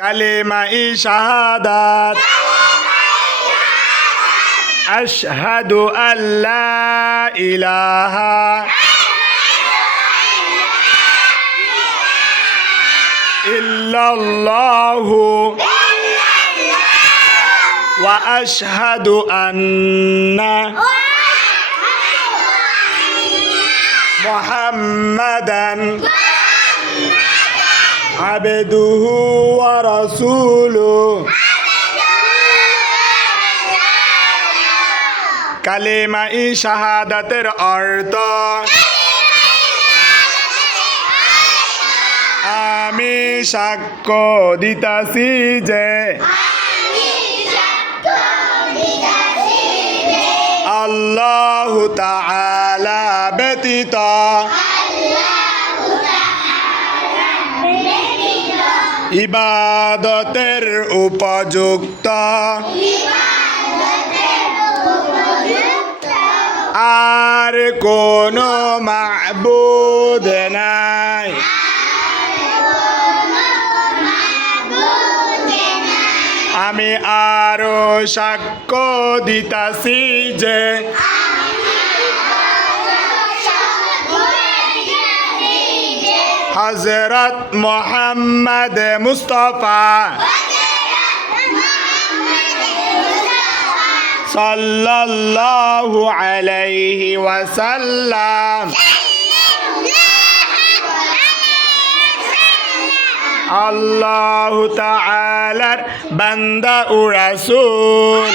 কালিমা-ই শাহাদাত আশহাদু আল্লা ইলাহা ইল্লাল্লাহু ওয়া আশহাদু আন্না মুহাম্মাদান আবদুহু ওয়া রাসূলুহু। কালিমা-ই শাহাদাতের অর্থ আমি সাক্ষ্য দিতাছি যে আল্লাহু তাআলা ব্যতীত ইবাদতের উপযুক্ত আর কোনো মা'বুদ নাই। আমি আরো সাক্ষ্য দিতাছি যে হযরত মুহাম্মদ মুস্তাফা সাল্লাল্লাহু আলাইহি ওয়াসাল্লাম আল্লাহু তাআলার বান্দা ও রাসূল।